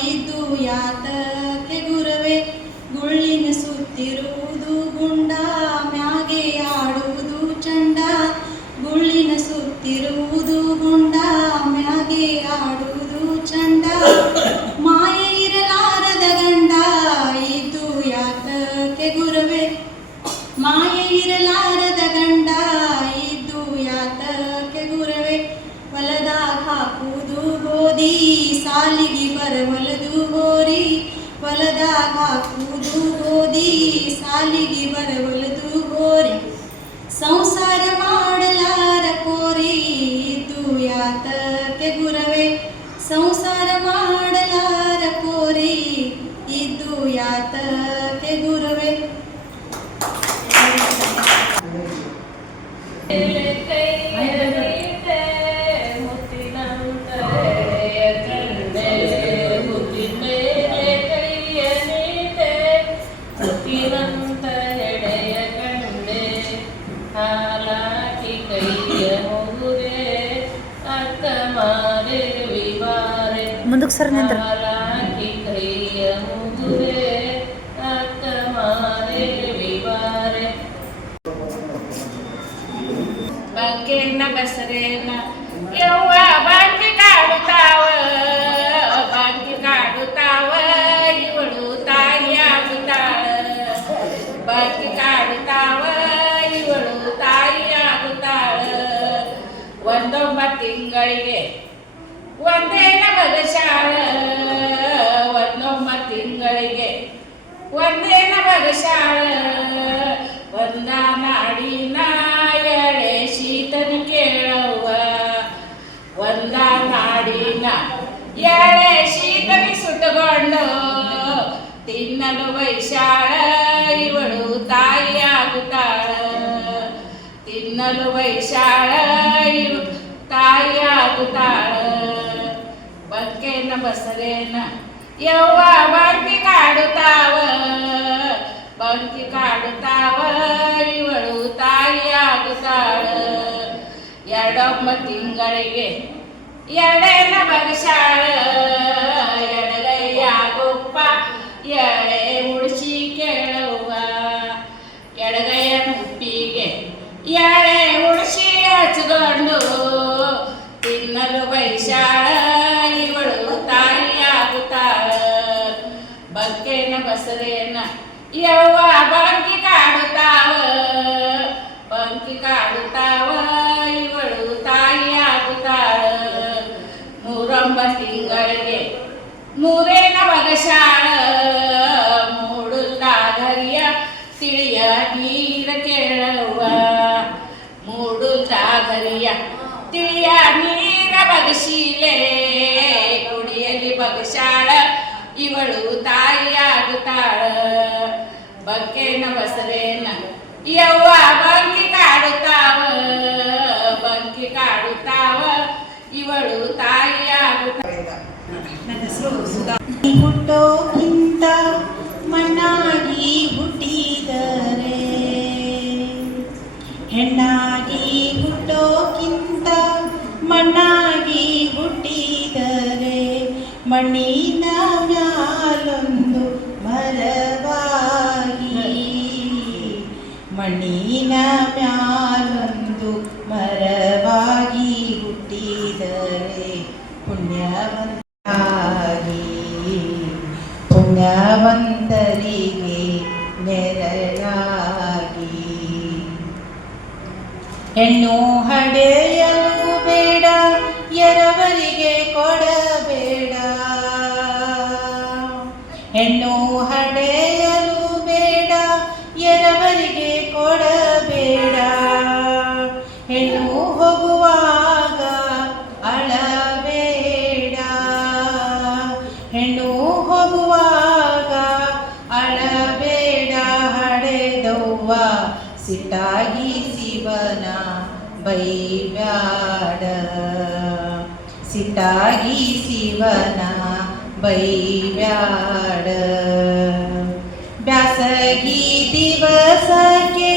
ಇದು ಯಾತಕ್ಕೆ ಗುರುವೆ ಗುಳ್ಳಿನ ಸುತ್ತಿರುವುದು ಗುಂಡ ಮ್ಯಾಗೆ ಆಡುವುದು ಚಂಡ ಗುಳ್ಳಿನ ಸುತ್ತಿರುವುದು ಗುಂಡ ಮ್ಯಾಗೆ ಆಡುವುದು ಚಂಡ ಮಾಯ ಇರಲಾರದ ಗಂಡ ಇದು ಯಾತಕ್ಕೆ ಗುರುವೆ ಮಾಯ ಇರಲಾರದ ಗಂಡ ಇದು ಯಾತಕ್ಕೆ ಗುರುವೆ ಹೊಲದಾಗ ಹಾಕುವುದು ಗೋಧಿ ಸಾಲಿಗೆ ಬರವಲದು ಹೋರಿ ಹೊಲದಾಗ ಹಾಕುವುದು ಗೋಧಿ ಸಾಲಿಗೆ ಬರವಲದು ಹೋರಿ ಸಂಸಾರ ಮಾಡಲಾರ ಕೋರಿ ಇದು ಯಾತಕ್ಕೆ ಗುರುವೆ ಸಂಸಾರ ಮಾಡಲಾರ ಕೋರಿ ಇದು ಯಾತಕ್ಕೆ ಗುರುವೆ ಮುಂದಕ್ಕೆ ಸರ್ ನಿಂತ್ರ ಬಂಕೆನ ಬಸರೇನ ಯವ್ವ ಬಾಂಕಿ ಕಾಡುತ್ತಾವ ಇವಳು ತಾಯಿ ಆಗುತ್ತಾಳ ಬಾಕಿ ಕಾಡುತ್ತಾವ ಇವಳು ತಾಯಿಯಾಗುತ್ತಾಳ 19 ತಿಂಗಳಿಗೆ ಒಂದೇನ ಬಗಶಾಳ 19 ತಿಂಗಳಿಗೆ ಒಂದೇನ ಬಗಶಾಳ ಒಂದ ನಾಡಿನ ಎಳೆ ಶೀತನಿ ಕೇಳವ್ವ ಒಂದ ನಾಡಿನ ಎಳೆ ಶೀತನಿ ಸುಟ್ಟುಕೊಂಡು ತಿನ್ನಲು ವೈಶಾಳ ಇವಳು ತಾಯಿಯಾಗುತ್ತಾಳ ತಿನ್ನಲು ವೈಶಾಳ ಇವಳು ತಾಯಿಯಾಗುತ್ತಾಳ ಬಂಕೆನ ಬಸರೇನ ಯವ್ವ ಬಂಕಿ ಕಾಡುತ್ತಾವ ಬಂಕಿ ಕಾಡುತ್ತಾವ ಇವಳು ತಾಯಿಯಾಗುತ್ತಾಳ 2 ತಿಂಗಳಿಗೆ ಎಡೆನ ಬಗಶಾಳ ಎಡಗೈಯಾಗುಪ್ಪ ಎಳೆ ಉಳಿಸಿ ಕೇಳುವ ಎಡಗೈಯ ಉಪ್ಪಿಗೆ ಎಳೆ ಉಳಿಸಿ ಹಚ್ಕೊಂಡು ತಿನ್ನಲು ವೈಶಾಳ ಇವಳು ತಾಯಿಯಾಗುತ್ತಾಳ ಬಗ್ಗೆನ ಬಸರೇನ ಯವ್ವ ಬಂಕಿ ಕಾಡುತ್ತಾವ ಬಂಕಿ ಕಾಡುತ್ತಾವ ಇವಳು ತಾಯಿಯಾಗುತ್ತಾಳ 9 ತಿಂಗಳಿಗೆ ಮೂರೇನ ಬಗಶಾಳ ಮೂಡುಲ್ಲಾಗರಿಯ ತಿಳಿಯ ನೀರ ಕೇಳುವ ಮೂಡುಲ್ಲಾಗರಿಯ ತಿಳಿಯ ನೀರ ಬಗಶೀಲೆ ಕುಡಿಯಲಿ ಬಗಶಾಳ ಇವಳು ತಾಯಿಯಾಗುತ್ತಾಳ ಬಗ್ಗೆನ ಬಸರೇನ ಯವ್ವ ಬಂಕಿ ಕಾಡುತ್ತಾವ ಬಂಕಿ ಕಾಡುತ್ತಾವ ಇವಳು ತಾಯಿಯಾಗುತ್ತಾಳ ನನ್ನ ಹೆಸರು ಸುಧಾ. ಹುಟ್ಟೋಕ್ಕಿಂತ ಮಣ್ಣಾಗಿ ಹುಟ್ಟಿದರೆ ಹೆಣ್ಣಾಗಿ ಹುಟ್ಟೋಕ್ಕಿಂತ ಮಣ್ಣಾಗಿ ಹುಟ್ಟಿದರೆ ಮಣ್ಣಿನ ಮ್ಯಾಲೊಂದು ಮರವಾಗಿ ಮಣ್ಣಿನ ಮ್ಯಾಲೊಂದು ಮರವಾಗಿ ಹುಟ್ಟಿದರೆ ಪುಣ್ಯವಂತರಿಗೆ ನೆರಳಾಗಿ ಹೆಣ್ಣು ಹಡೆಯಲು ಬೇಡ ಎರವರಿಗೆ ಕೊಡಬೇಡ ಹೆಣ್ಣು ಹಡೆಯಲು ಬೇಡ ಎರವರಿಗೆ ಕೊಡಬೇಡ ಹೆಣ್ಣು ಹೋಗುವಾಗ ಅಳಬೇಡ ಹೆಣ್ಣು ಹೋಗುವಾಗ ಅಳಬೇಡ ಹಡೆದವ್ವ ಸಿಟ್ಟಾಗಿ ಶಿವನ ಬೈಬ್ಯಾಡ ಸಿಟ್ಟಾಗಿ ಶಿವನ ಬೈಬ್ಯಾಡ ಬ್ಯಾಸಗಿ ದಿವಸಕ್ಕೆ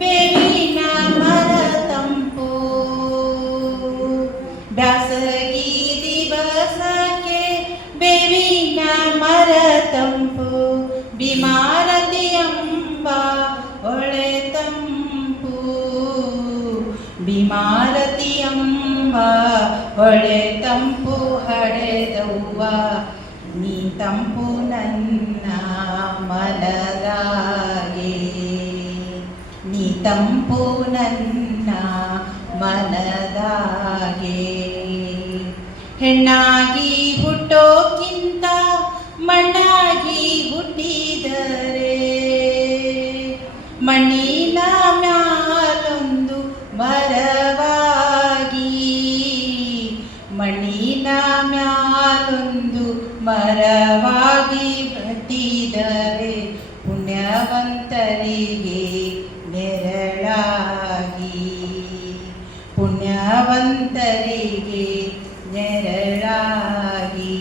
ಬೇವಿನ ಮರ ತಂಪು ಬ್ಯಾಸಗಿ ದಿವಸಕ್ಕೆ ಬೇವಿನ ಮರ ತಂಪು ಬಿಮಾರತಿ ಎಂಬ ಒಳೆ ತಂಪು ಬಿಮಾರತಿ ಎಂಬ ಒಳೆ ತಂಪು ಹಡೆದವ್ವ ನೀ ತಂಪು ನನ್ನ ಮನದಾಗೆ ನೀ ತಂಪು ನನ್ನ ಮನದಾಗೆ ಹೆಣ್ಣಾಗಿ ಹುಟ್ಟೋಕ್ಕಿಂತ ಮಣ್ಣಾಗಿ ಹುಟ್ಟಿದರೆ ಮಣ್ಣಿನ ಮ್ಯಾಲೊಂದು ಮರವಾಗಿ ಮಣ್ಣಿನ ಮ್ಯಾಲೊಂದು ಮರವಾಗಿ ಹುಟ್ಟಿದರೆ ಪುಣ್ಯವಂತರಿಗೆ ನೆರಳಾಗಿ ಪುಣ್ಯವಂತರಿಗೆ ನೆರಳಾಗಿ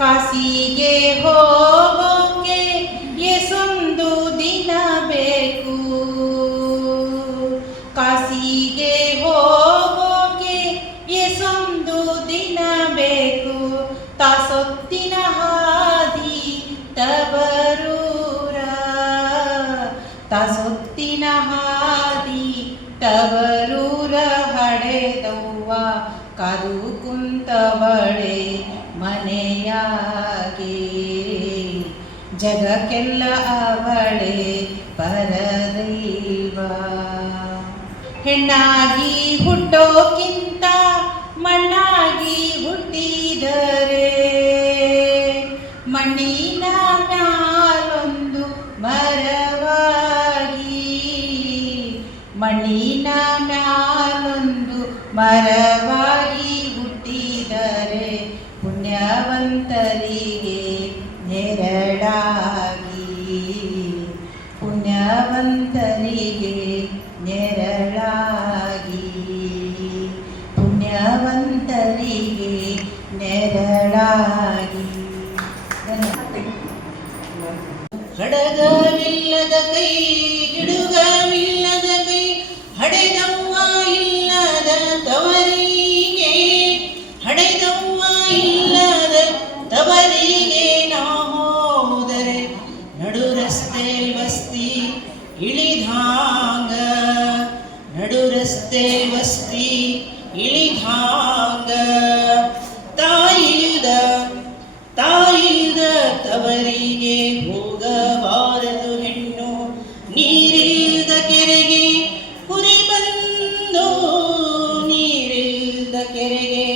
ಕಾಸಿಗೆ ಹೋಗೋಕೆ ಎಸೊಂದು ದಿನ ಬೇಕು ಕಾಸಿಗೆ ಹೋಗೋಕೆ ಎಸೊಂದು ದಿನ ಬೇಕು ತಾಸೊತ್ತಿನ ಹಾದಿ ತಬರೂರ ತಾಸೊತ್ತಿನ ಹಾದಿ ತಬರೂರ ಹಡೆದವ್ವ ಕಾದು ಕುಂತವಳೆ ಮನೆಯಾಗೆ ಜಗಕ್ಕೆಲ್ಲ ಅವಳೇ ಪರದೈವ. ಹೆಣ್ಣಾಗಿ ಹುಟ್ಟೋಕ್ಕಿಂತ ಮಣ್ಣಾಗಿ ಹುಟ್ಟಿದರೆ ಮಣ್ಣಿನ ಮ್ಯಾಲೊಂದು ಮರವಾಗಿ, ಮಣ್ಣಿನ ಮ್ಯಾಲೊಂದು ಮರವಾಗಿ ಹುಟ್ಟಿದರೆ ಪುಣ್ಯವಂತರಿಗೆ ನೆರಳಾಗಿ, ಪುಣ್ಯವಂತರಿಗೆ ನೆರಳಾಗಿ, ಪುಣ್ಯವಂತರಿಗೆ ನೆರಳಾಗಿ. ಹಡಗವಿಲ್ಲದ ಕೈ ಗಿಡುಗವಿಲ್ಲದ ಕೈ ಹಡೆದವ್ವ ಇಲ್ಲದ ತವರಿಗೆ, ಹಡೆದವ್ವ ಇಲ್ಲದ ತವರಿಗೆ ನಾ ಹೋದರೆ ನಡು ರಸ್ತೆ ವಸ್ತಿ ಇಳಿದಾಂಗ, ನಡು ರಸ್ತೆ ವಸ್ತಿ ಇಳಿದಾಂಗ. ತಾಯಿಲ್ದ ತವರಿಗೆ ಹೋಗಬಾರದು ಹೆಣ್ಣು, ನೀರಿಲ್ದ ಕೆರೆಗೆ ಕುರಿ ಬಂದು, ನೀರಿಲ್ದ ಕೆರೆಗೆ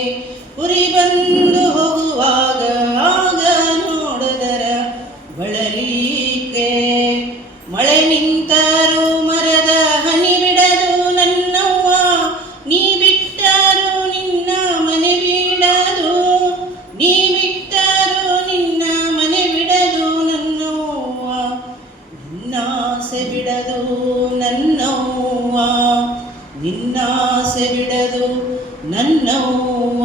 ಕುರಿ ಬಂದು ಹೋಗುವಾಗ ಆಗ ನೋಡದರ ಬಳಲಿಕೆ. ಮಳೆ ನಿಂತರೂ ಮರದ ಹನಿ ಬಿಡದು ನನ್ನವ್ವ, ನೀ ಬಿಟ್ಟರು ನಿನ್ನ ಮನೆ ಬಿಡದು, ನೀ ಬಿಟ್ಟರು ನಿನ್ನ ಮನೆ ಬಿಡದು ನನ್ನವ್ವ, ನಿನ್ನಾಸೆ ಬಿಡದು ನನ್ನವ್ವ, ನಿನ್ನಾಸೆ ಬಿಡದು ನನ್ನವ್ವ.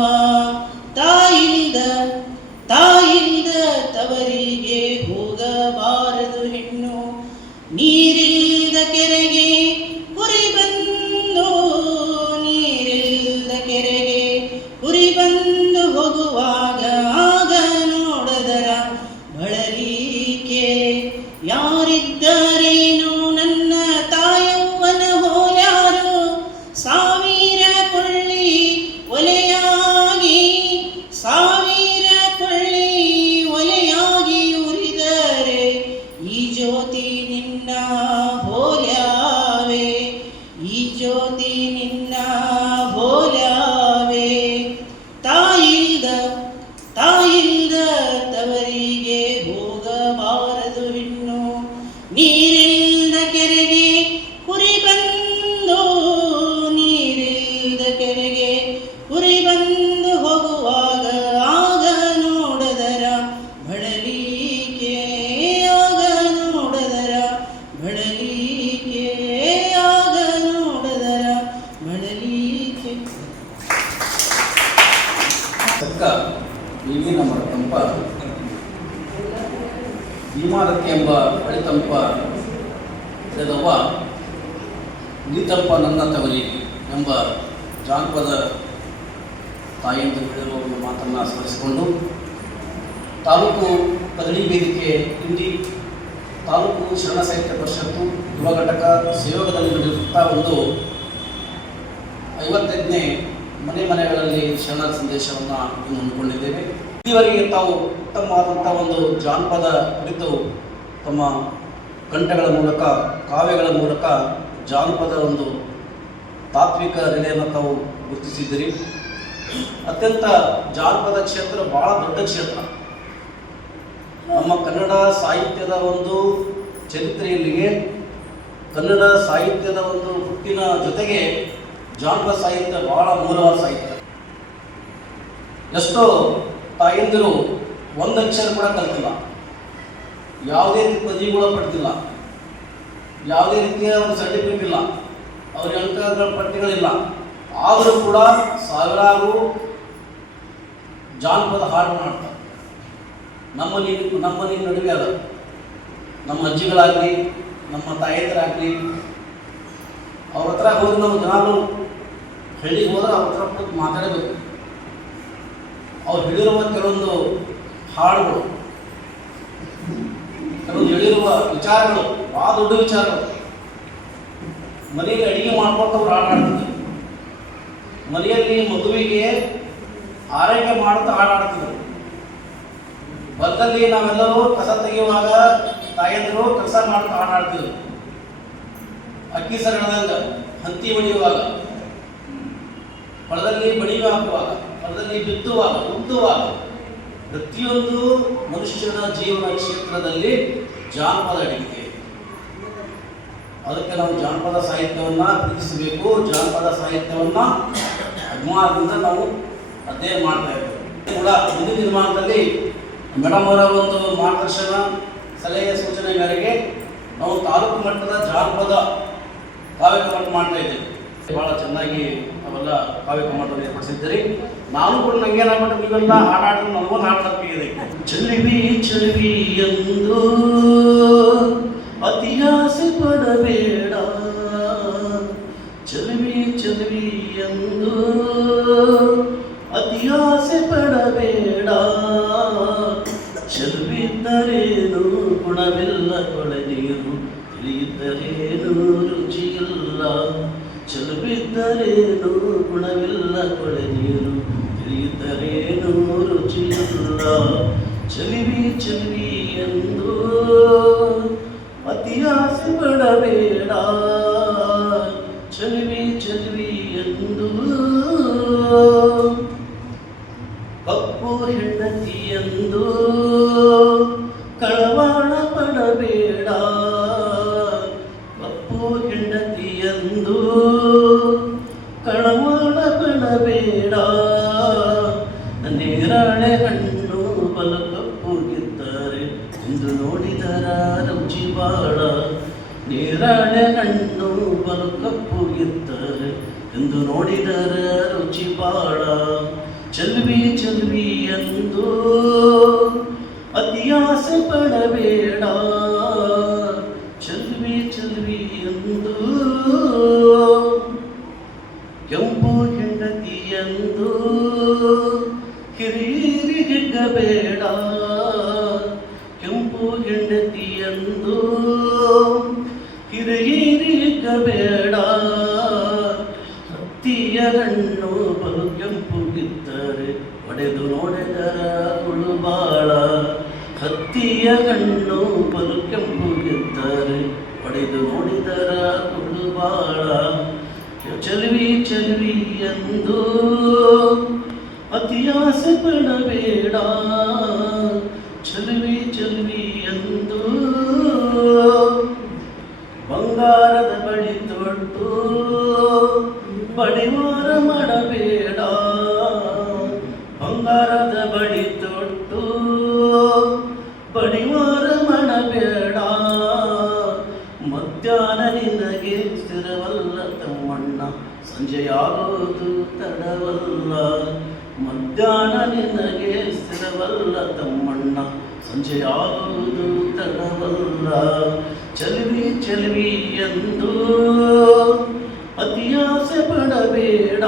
ತಾಯಿಲ್ದ ತವರಿಗೆ ಹೋಗಬಾರದು ಹೆಣ್ಣು, ನೀರಿಲ್ದ ಕೆರೆಗೆ ಕುರಿ ಬಂದು, ನೀರಿಲ್ದ ಕೆರೆಗೆ ಕುರಿ ಬಂದು ಹೋಗುವಾಗ ಆಗ ನೋಡದರ ಬಳಲಿಕೆ. ಯಾರಿದ್ದರೇನು ನನ್ನ ತಾಯವ್ವನ ಹೋಲ್ಯಾರು, ಸಾವಿರ ಕೊಳ್ಳಿ ಒಲೆಯಾಗಿ, ಸಾವಿರ ಕೊಳ್ಳಿ ಒಲೆಯಾಗಿ ಉರಿದರೆ ಈ ಜ್ಯೋತಿ ನಿನ್ನ ಹೋಲ್ಯಾವೆ, ಈ ಜ್ಯೋತಿ ನಿನ್ನ ಹೋಲ್ಯಾವೆ. ತಾಯಿಲ್ದ ತವರಿಗೆ ಹೋಗಬಾರದು ಹೆಣ್ಣು, ನೀರಿಲ್ದ ಕೆರೆಗೆ ಕುರಿ ಬಂದು, ನೀರಿಲ್ದ ಕೆರೆಗೆ ಕುರಿ ಬಂದು ಹೋಗುವಾಗ ಆಗ ನೋಡದರ ಬಳಲಿಕೆ, ಆಗ ನೋಡದರ ಬಳಲಿಕೆ, ಆಗ ನೋಡದರ ಬಳಲಿಕೆ. ತಕ್ಕ ಈಗಿನ ಮರತಂಪ ಭೀಮಾರಕ್ಕೆ ಎಂಬ ಬಳಿತಂಪ ತಿಳಿದವ್ವ ನೀತಂಪ ನನ್ನ ತವರಿಗೆ ಎಂಬ ಜಾನಪದ ತಾಯಿಯಿಂದ ಹೇಳಿರುವ ಒಂದು ಮಾತನ್ನು ಸ್ಮರಿಸಿಕೊಂಡು ತಾಲೂಕು ಕದಳಿ ವೇದಿಕೆ ಇಂಡಿ ತಾಲೂಕು ಶರಣ ಸಾಹಿತ್ಯ ಪರಿಷತ್ತು ಯುವ ಘಟಕ ಸಹಯೋಗದಲ್ಲಿ ನಡೆಯುತ್ತಾ ಒಂದು 55ನೇ ಮನೆಗಳಲ್ಲಿ ಶರಣರ ಸಂದೇಶವನ್ನು ಇನ್ನು ಹಮ್ಮಿಕೊಂಡಿದ್ದೇವೆ. ಇದುವರೆಗೆ ತಾವು ಉತ್ತಮವಾದಂಥ ಒಂದು ಜಾನಪದ ಕುರಿತು ತಮ್ಮ ಕಂಠಗಳ ಮೂಲಕ, ಕಾವ್ಯಗಳ ಮೂಲಕ ಜಾನಪದ ಒಂದು ತಾತ್ವಿಕ ನೆಲೆಯನ್ನು ತಾವು ಗುರುತಿಸಿದ್ದೀರಿ. ಅತ್ಯಂತ ಜಾನಪದ ಕ್ಷೇತ್ರ ಬಹಳ ದೊಡ್ಡ ಕ್ಷೇತ್ರ. ನಮ್ಮ ಕನ್ನಡ ಸಾಹಿತ್ಯದ ಒಂದು ಚರಿತ್ರೆಯಲ್ಲಿಯೇ ಕನ್ನಡ ಸಾಹಿತ್ಯದ ಒಂದು ಹುಟ್ಟಿನ ಜೊತೆಗೆ ಜಾನಪದ ಸಾಹಿತ್ಯ ಬಹಳ ಮೂಲವಾದ ಸಾಹಿತ್ಯ. ಎಷ್ಟೋ ತಾಯಂದಿರು ಒಂದು ಅಕ್ಷರ ಕೂಡ ಕಲ್ತಿಲ್ಲ, ಯಾವುದೇ ಪದವಿಗಳು ಪಡೆದಿಲ್ಲ, ಯಾವುದೇ ರೀತಿಯ ಒಂದು ಸರ್ಟಿಫಿಕೇಟ್ ಇಲ್ಲ, ಅವ್ರಿಗೆ ಅಂಕಗಳ ಪಟ್ಟಿಗಳಿಲ್ಲ. ಆದರೂ ಕೂಡ ಸಾವಿರಾರು ಜಾನಪದ ಹಾಡು ಮಾಡ್ತಾರೆ. ನಮ್ಮ ನಡುವೆ ಅದ ನಮ್ಮ ಅಜ್ಜಿಗಳಾಗಲಿ, ನಮ್ಮ ತಾಯಂದಿರಾಗಲಿ, ಅವ್ರ ಹತ್ರ ಹೋಗಿ ನಾವು ಜನರು ಹಳ್ಳಿಗೆ ಹೋದ್ರೆ ಅವ್ರ ಹತ್ರ ಕೂತು ಮಾತಾಡಬೇಕು. ಅವ್ರು ಹೇಳಿರುವ ಕೆಲವೊಂದು ಹಾಡುಗಳು, ಕೆಲವೊಂದು ಹೇಳಿರುವ ವಿಚಾರಗಳು ಭಾಳ ದೊಡ್ಡ ವಿಚಾರಗಳು. ಮನೆಯಲ್ಲಿ ಅಡಿಗೆ ಮಾಡ್ಕೊತ ಅವ್ರು ಹಾಡಾಡ್ತಿದ್ರು, ಮನೆಯಲ್ಲಿ ಮದುವೆಗೆ ಆರೈಕೆ ಮಾಡ್ತಾ ಹಾಡಾಡ್ತಿದ್ರು. ಹೊಲದಲ್ಲಿ ನಾವೆಲ್ಲರೂ ಕಸ ತೆಗೆಯುವಾಗ ತಾಯಂದಿರು ಕೆಲಸ ಮಾಡ್ತಾ ಹಾಡಾಡ್ತಿದ್ರು. ಅಕ್ಕಿ ಸರಳದಂಗ ಹತ್ತಿ ಹೊಡೆಯುವಾಗ, ಹೊಲದಲ್ಲಿ ಬಡಿಗೆ ಹಾಕುವಾಗ, ಹೊಲದಲ್ಲಿ ಬಿತ್ತುವಾಗ, ಉತ್ತುವಾಗ, ಪ್ರತಿಯೊಂದು ಮನುಷ್ಯನ ಜೀವನ ಕ್ಷೇತ್ರದಲ್ಲಿ ಜಾನಪದ ಅಡಗಿದೆ. ಅದಕ್ಕೆ ನಾವು ಜಾನಪದ ಸಾಹಿತ್ಯವನ್ನ ಪ್ರೀತಿಸಬೇಕು. ಜಾನಪದ ಸಾಹಿತ್ಯವನ್ನ ಅಭಿಮಾನದಿಂದ ನಾವು ಅಧ್ಯಯನ ಮಾಡ್ತಾ ಇದ್ದೇವೆ. ಕೂಡ ಮುಂದಿನ ನಿರ್ಮಾಣದಲ್ಲಿ ಮೇಡಮ್ ಅವರ ಒಂದು ಮಾರ್ಗದರ್ಶನ, ಸಲಹೆ, ಸೂಚನೆ ಮೇರೆಗೆ ನಾವು ತಾಲೂಕು ಮಟ್ಟದ ಜಾನಪದ ಕಾವ್ಯ ಕಮ್ಮಟ ಮಾಡ್ತಾ ಇದ್ದೇವೆ. ಬಹಳ ಚೆನ್ನಾಗಿ ಅವೆಲ್ಲ ಕಾವ್ಯ ಕಮ್ಮಟವನ್ನು ಏರ್ಪಡಿಸಿದ್ದೀರಿ. ನಾನು ಕೂಡ ನಂಗೇನಾಗ್ಬಿಟ್ಟು ನೀವೆಲ್ಲ ಹಾಡಾಡಿದ್ರೆ ನನಗೊಂದು ಹಾಡಲಿದೆ. ಚಲಿವಿ ಚಲಿವಿ ಎಂದು ಅತಿಯಾಸೆ ಪಡಬೇಡ, ಚಲಿವಿ ಚಲಿವಿ ಎಂದು ಅತಿಯಾಸೆ ಪಡಬೇಡ, ಚೆಲುವಿದ್ದರೇನು ಗುಣವಿಲ್ಲ ಕೊಳೆ ನೀರು, ತಿಳಿಯಿದ್ದರೇನು ರುಚಿಯಿಲ್ಲ, ಚೆಲುವಿದ್ದರೇನು ಗುಣವಿಲ್ಲ ಕೊಳೆ ನೀರು, ತಿಳಿಯಿದ್ದರೇನು ರುಚಿಯಿಲ್ಲ, ಚಲಿವಿ ಚಲಿವಿ ಎಂದು ಅತಿಯಾಸೆ ಪಡಬೇಡ, ಚಲಿವಿ ಚಲಿವಿ ಎಂದು ಕಪ್ಪು ಹೆಂಡತಿಯೆಂದು ಕಳವಾಳ ಪಡಬೇಡ, ಕಪ್ಪು ಹೆಂಡತಿಯೆಂದು ಕಳವಾಳ ಪಡಬೇಡ, ನೇರಳೆ ಹಣ್ಣು ಬಲು ಕಪ್ಪುಗಿದ್ದರೆ ಎಂದು ನೋಡಿದರ ರುಚಿ ಬಾಳ, ನೇರಳೆ ಹಣ್ಣು ಬಲು ಕಪ್ಪುಗಿದ್ದರೆ ಎಂದು ನೋಡಿದರ ರುಚಿ ಬಾಳ, ಚಲ್ವಿ ಚಲ್ವಿ ಎಂದು ಅತಿಯಾಸೆ ಪಡಬೇಡ, ಚಲ್ವಿ ಚಲ್ವಿ ಎಂದು ಕೆಂಪು ಹೆಂಡತಿಯೆಂದು ಹಿರಿಯರಿಗೆಗ್ಗಬೇಡ, ಕೆಂಪು ಹೆಂಡತಿಯೆಂದು ಹಿರಿಯರಿಗೆಗ್ಗಬೇಡ, ಹತ್ತಿಯ ಹಣ್ಣು ಬಲು ಕೆಂಪುಗಿದ್ದರೆ ಒಡೆದು ನೋಡಿದರ ಹುಳುಬಾಳ, ಹತ್ತಿಯ ಹಣ್ಣು ಬಲು ಕೆಂಪುಗಿದ್ದರೆ ಒಡೆದು ನೋಡಿದರ ಹುಳುಬಾಳ, ಚಲ್ವಿ ಚಲ್ವಿ ಎಂದು ಅತಿಯಾಸೆ ಪಡಬೇಡ, ಚಲ್ವಿ ಚಲ್ವಿ ಎಂದು ಬಂಗಾರದ ಬಳಿ ತೊಟ್ಟು ಬಡಿವಾರ ಮಾಡಬೇಡ, ಬಂಗಾರದ ಬಳಿ ತೊಟ್ಟು ಬಡಿವಾರ ಮಾಡಬೇಡ, ಮಧ್ಯಾಹ್ನ ನಿನಗೆ ಸ್ಥಿರವಲ್ಲ ತಮ್ಮಣ್ಣ, ಸಂಜೆಯಾಗೋದು ತಡವಲ್ಲ, ಮಧ್ಯಾಹ್ನ ನಿನಗೆ ಸ್ಥಿರವಲ್ಲ ತಮ್ಮಣ್ಣ, ಸಂಜೆಯಾಗೋದು ತಡವಲ್ಲ, ಚಲ್ವಿ ಚಲ್ವಿ ಎಂದು ಅತಿಯಾಸೆ ಪಡಬೇಡ,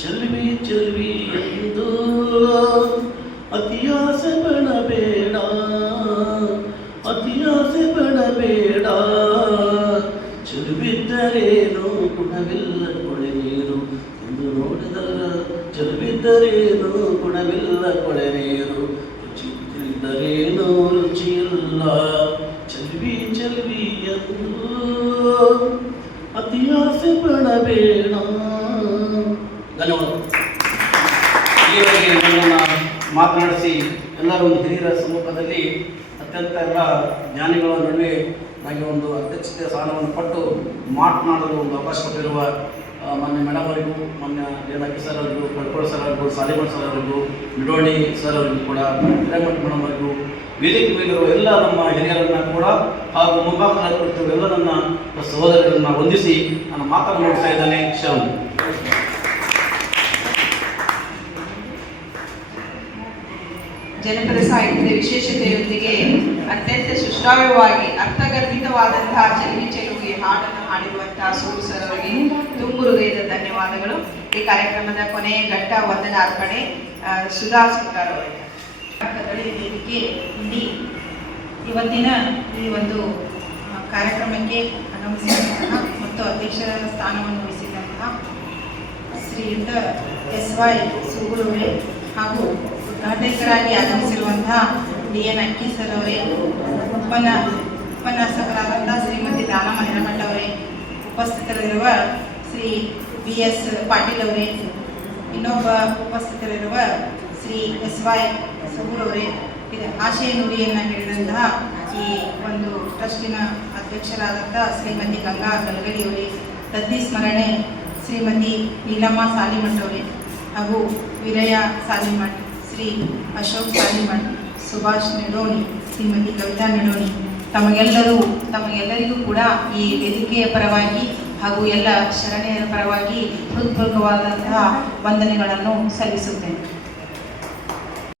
ಚಲ್ವಿ ಚಲ್ವಿ ಎಂದು ಅತಿಯಾಸೆ ಪಡಬೇಡ, ಅತಿಯಾಸೆ ಪಡಬೇಡ, ಚೆಲುವಿದ್ದರೇನು ಗುಣವಿಲ್ಲ ಕೊಳೆ ನೀರು ಎಂದು ನೋಡಿದರ, ಚೆಲುವಿದ್ದರೇನು ಗುಣವಿಲ್ಲ ಕೊಳೆ ನೀರು, ರುಚಿ ತಿಳಿದರೇನು ರುಚಿಯಿಲ್ಲ, ಚಲ್ವಿ ಚಲ್ವಿ ಎಂದು ಅತಿಯಾಸೆ ಪಡಬೇಡ. ಧನ್ಯವಾದ. ಇಲ್ಲಿವರೆಗೆ ನನ್ನನ್ನು ಮಾತನಾಡಿಸಿ ಎಲ್ಲರೂ ಒಂದು ಹಿರಿಯರ ಸಮ್ಮುಖದಲ್ಲಿ ಅತ್ಯಂತ ಎಲ್ಲ ಜ್ಞಾನಿಗಳ ನಡುವೆ ನನಗೆ ಒಂದು ಅಧ್ಯಕ್ಷತೆಯ ಸ್ಥಾನವನ್ನು ಕೊಟ್ಟು ಮಾತನಾಡಲು ಒಂದು ಅವಕಾಶ ಕೊಟ್ಟಿರುವ ಮಾನ್ಯ ಮೇಡಮ್ ಅವರಿಗೂ, ಮಾನ್ಯ ದೇವಕಿ ಸರ್ ಅವರಿಗೂ, ಕಳ್ಕೋಳ ಸರ್ ಅವರಿಗೂ, ಸಾಲಿಮನ್ ಸರ್ ಅವರಿಗೂ, ನಿಡೋಣಿ ಸರ್ ಅವರಿಗೂ ಕೂಡ, ಹಿರೇಮಠ ಮೇಡಮ್ ಅವರಿಗೂ, ವೇದಿಕೆ ಮೇಲಿರುವ ಎಲ್ಲ ನಮ್ಮ ಹಿರಿಯರನ್ನ ಕೂಡ ಹಾಗೂ ಮುಂಭಾಗದಲ್ಲಿ ಕುಳಿತಿರುವ ಎಲ್ಲ ನನ್ನ ಸಹೋದರರನ್ನ ವಂದಿಸಿ ನನ್ನ ಮಾತನ್ನು ಮುಗಿಸ್ತಾ ಇದ್ದಾನೆ. ಶರಣ. ಜನಪದ ಸಾಹಿತ್ಯದ ವಿಶೇಷತೆಯೊಂದಿಗೆ ಅತ್ಯಂತ ಸುಶ್ರಾವ್ಯವಾಗಿ ಅರ್ಥಗರ್ಭಿತವಾದಂತಹ ಚೆಲುವಿ ಚೆಲುವಿಗೆ ಹಾಡನ್ನು ಹಾಡಿರುವಂತಹ ಸೂರು ಸರ್ ಅವರಿಗೆ ತುಂಬು ಹೃದಯದ ಧನ್ಯವಾದಗಳು. ಈ ಕಾರ್ಯಕ್ರಮದ ಕೊನೆಯ ಘಟ್ಟ ವಂದನಾರ್ಪಣೆ ಸುಧಾ ಸುಂದರ್ ಅವರಿಗೆ. ವೇದಿಕೆ ಇಡೀ ಇವತ್ತಿನ ಈ ಒಂದು ಕಾರ್ಯಕ್ರಮಕ್ಕೆ ಆಗಮಿಸಿದಂತಹ ಮತ್ತು ಅಧ್ಯಕ್ಷರ ಸ್ಥಾನವನ್ನು ವಹಿಸಿದಂತಹ ಶ್ರೀಯುತ SY ಸುಗುರುವೆ ಹಾಗೂ ಉದ್ಘಾಟಕರಾಗಿ ಆಗಮಿಸಿರುವಂತಹ DN ಅಕ್ಕಿ ಸರ್ ಅವರೇ, ಉಪನ್ಯಾಸಕರಾದಂಥ ಶ್ರೀಮತಿ ದಾನಮ್ಮ ಹಿರೇಮಠ ಅವರೇ, ಉಪಸ್ಥಿತರಿರುವ ಶ್ರೀ BS ಪಾಟೀಲ್ ಅವರೇ, ಇನ್ನೊಬ್ಬ ಉಪಸ್ಥಿತರಿರುವ ಶ್ರೀ SY ಸಬೂರ್ ಅವರೇ, ಇದು ಆಶಯ ನುಡಿಯನ್ನು ಹೇಳಿದಂತಹ ಈ ಒಂದು ಟ್ರಸ್ಟಿನ ಅಧ್ಯಕ್ಷರಾದಂಥ ಶ್ರೀಮತಿ ಗಂಗಾ ಗಲಗಲಿ ಅವರೇ, ತದ್ದಿ ಸ್ಮರಣೆ ಶ್ರೀಮತಿ ನೀಲಮ್ಮ ಸಾಲಿಮಠ್ ಅವರೇ ಹಾಗೂ ವೀರಯ್ಯ ಸಾಲಿಮಠ್, ಶ್ರೀ ಅಶೋಕ್ ಸಾಲಿಮಠ್, ಸುಭಾಷ್ ನಿಡೋಣಿ, ಶ್ರೀಮತಿ ಕವಿತಾ ನಿಡೋಣಿ, ತಮಗೆಲ್ಲರಿಗೂ ಕೂಡ ಈ ವೇದಿಕೆಯ ಪರವಾಗಿ ಹಾಗೂ ಎಲ್ಲ ಶರಣೆಯರ ಪರವಾಗಿ ಹೃತ್ಪೂರ್ವಕವಾದಂತಹ ವಂದನೆಗಳನ್ನು ಸಲ್ಲಿಸುತ್ತೇನೆ.